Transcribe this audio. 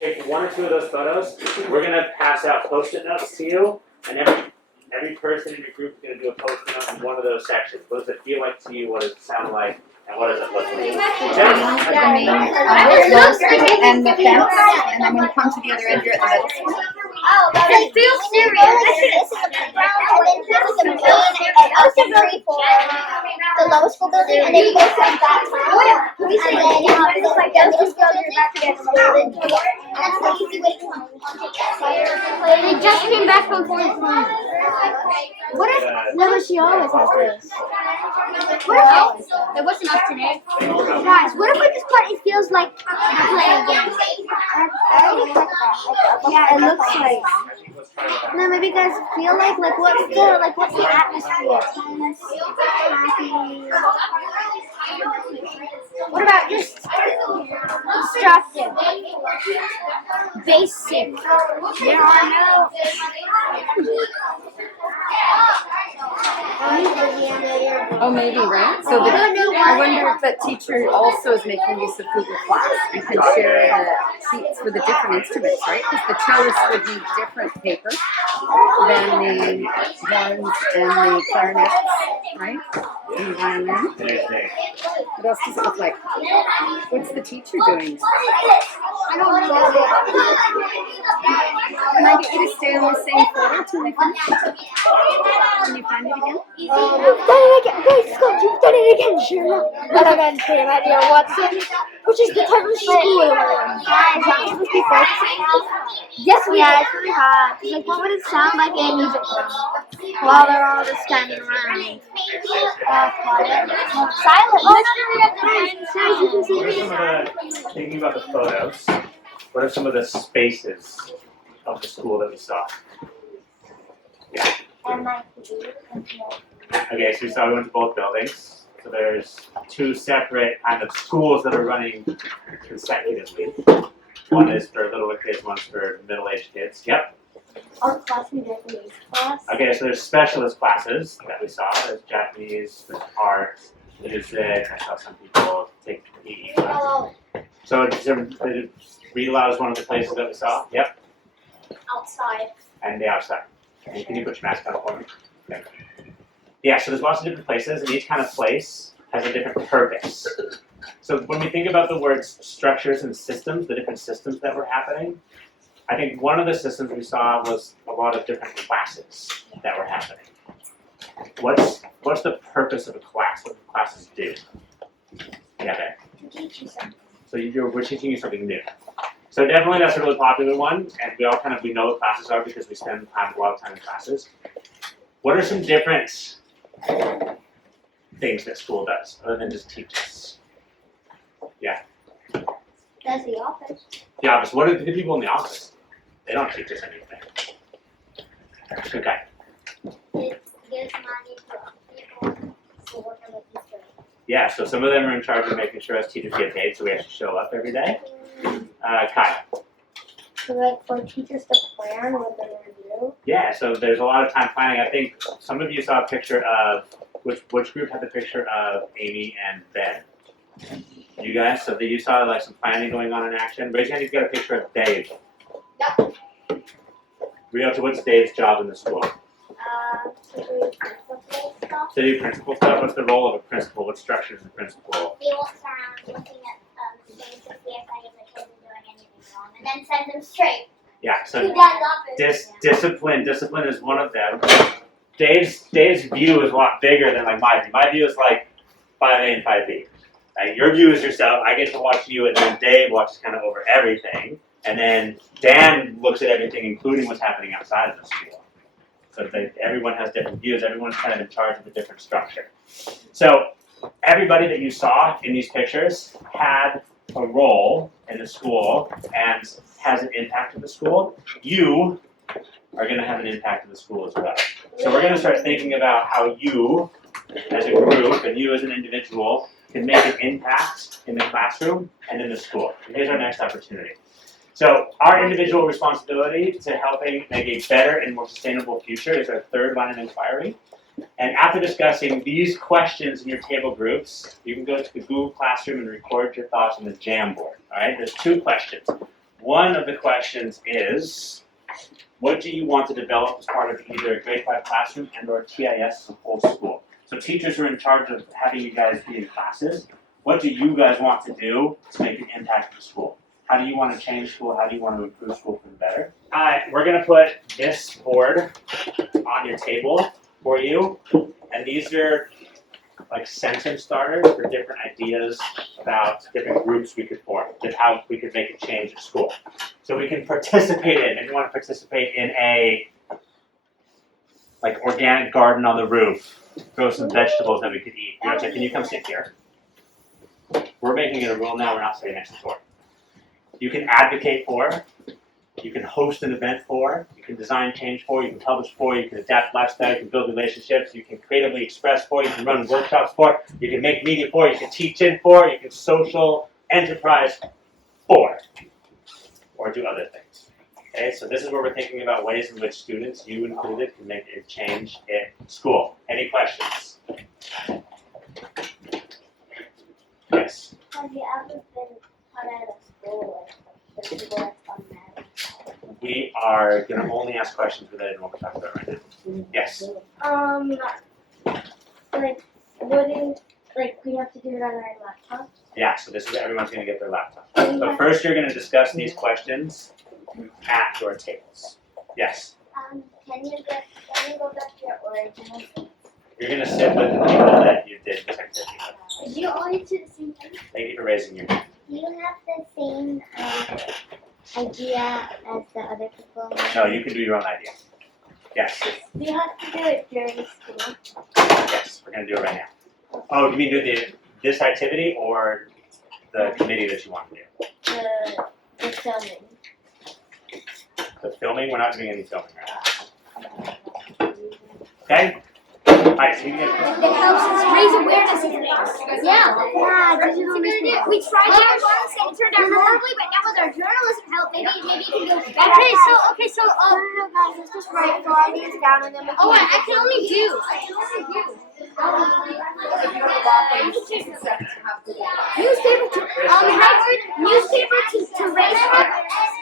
Take one or two of those photos. We're gonna pass out Post-it notes to you, and every person in your group is gonna do a Post-it note in one of those sections. What does it feel like to you? What does it sound like? And what does it look like? And the fence, and then when you come to the other end, you're at the middle school. Oh, it feels serious. This is a playground, and then here's the main assembly for the lower school building, and then we go from that time. And then it's like the middle school building, and that's the easy way to come. They just came back from fourth grade. What if? No, she always has this. What if? There wasn't us today. Guys, what if at this part it feels like we're playing a game? Yeah, it looks like. No, maybe you guys feel like what's the atmosphere? Tense, happy. What about just constructive? Basic. There are no. Oh, maybe, right? So I wonder if that teacher also is making use of Google Class and can share the sheets for the different instruments, right? Because the cellist would need different paper than the horns and the clarinets, right? And the violin. What else does it look like? What's the teacher doing? I don't know. Can I get you to stay on the same photo till we finish? Can you find it again? Guys, Scott, you've done it again, Shirley. And I'm going to say about your Watson, which is the type of school we're in. Guys, supposed to be focusing now? Yes, we are. It's really hard. Like, what would it sound like in music while they're all just standing around? Silent. Thinking about the photos, what are some of the spaces of the school that we saw? Yeah. Okay, so we went to both buildings. So there's two separate kind of schools that are running consecutively. One is for littler kids, one's for middle-aged kids. Yep. Our class and Japanese class. Okay, so there's specialist classes that we saw. There's Japanese, there's art, music. I saw some people take PE classes. So read aloud is one of the places that we saw. Yep. Outside. And the outside. Okay, can you put your mask on for me? Okay. Yeah, so there's lots of different places, and each kind of place has a different purpose. So when we think about the words structures and systems, the different systems that were happening, I think one of the systems we saw was a lot of different classes that were happening. What's the purpose of a class? What do classes do? Yeah, there. To teach you something. So we're teaching you something new. So definitely that's a really popular one, and we know what classes are because we spend a lot of time in classes. What are some different things that school does other than just teach us? Yeah. That's the office. The office. What are the people in the office? They don't teach us anything. Okay. It gives money to people who work on the teacher. Yeah, so some of them are in charge of making sure us teachers get paid, so we actually show up every day. Kyle. So like for teachers to plan what they're going to do? Yeah, so there's a lot of time planning. I think some of you saw a picture of, which group had the picture of Amy and Ben? You guys? So you saw like some planning going on in action. Raise your hand if you got a picture of Dave. Yep. Read out to what's Dave's job in the school? To do principal stuff. To do principal stuff. What's the role of a principal? What structure is a principal? He walks around looking at things to see if any of the kids are doing anything wrong, and then sends them straight. Yeah, so He does discipline. Discipline is one of them. Dave's view is a lot bigger than like my view. My view is like 5A and 5B. Like your view is yourself. I get to watch you, and then Dave watches kind of over everything, and then Dan looks at everything, including what's happening outside of the school. So everyone has different views. Everyone's kind of in charge of a different structure. So everybody that you saw in these pictures had a role in the school and has an impact in the school. You are going to have an impact in the school as well. So we're going to start thinking about how you, as a group, and you as an individual, can make an impact in the classroom and in the school. And here's our next opportunity. So our individual responsibility to helping make a better and more sustainable future is our third line of inquiry. And after discussing these questions in your table groups, you can go to the Google Classroom and record your thoughts on the Jamboard. All right, there's two questions. One of the questions is, what do you want to develop as part of either a grade 5 classroom and or TIS as a whole school? So teachers are in charge of having you guys be in classes. What do you guys want to do to make an impact in school? How do you want to change school? How do you want to improve school for the better? We're going to put this board on your table for you. And these are like sentence starters for different ideas about different groups we could form, how we could make a change at school. So we can participate in, if you want to participate in a like organic garden on the roof, grow some vegetables that we could eat. You know, can you come sit here? We're making it a rule now, we're not sitting next to the door. You can advocate for, you can host an event for, you can design change for, you can publish for, you can adapt lifestyle, you can build relationships, you can creatively express for, you can run workshops for, you can make media for, you can teach in for, you can social enterprise for, or do other things. Okay, so this is where we're thinking about ways in which students, you included, can make a change in school. Any questions? Yes? Have you ever been cut out of school? We are going to only ask questions related to what we're talking about right now. Yes? Like, wouldn't, like, we have to do it on our laptop? Yeah, so this is everyone's going to get their laptop. But first you're going to discuss these questions at your tables. Yes? Can you go back to your original? You're going to sit with the people that you did this activity with. Did you always do the same thing? Thank you for raising your hand. Do you have the same idea as the other people? No, you can do your own idea. Yes? Do you have to do it during school? Yes, we're going to do it right now. Oh, you mean do this activity or the committee that you want to do? The filming. The filming? We're not doing any filming right now. Okay? Alright, so you guys. It helps us raise awareness of things. Yeah, we tried it once and it turned out horribly, but now with our journalism help, maybe it can go better. Okay, so no, guys, let's just write 4 ideas down and then we can. I can only do. Newspaper to raise awareness.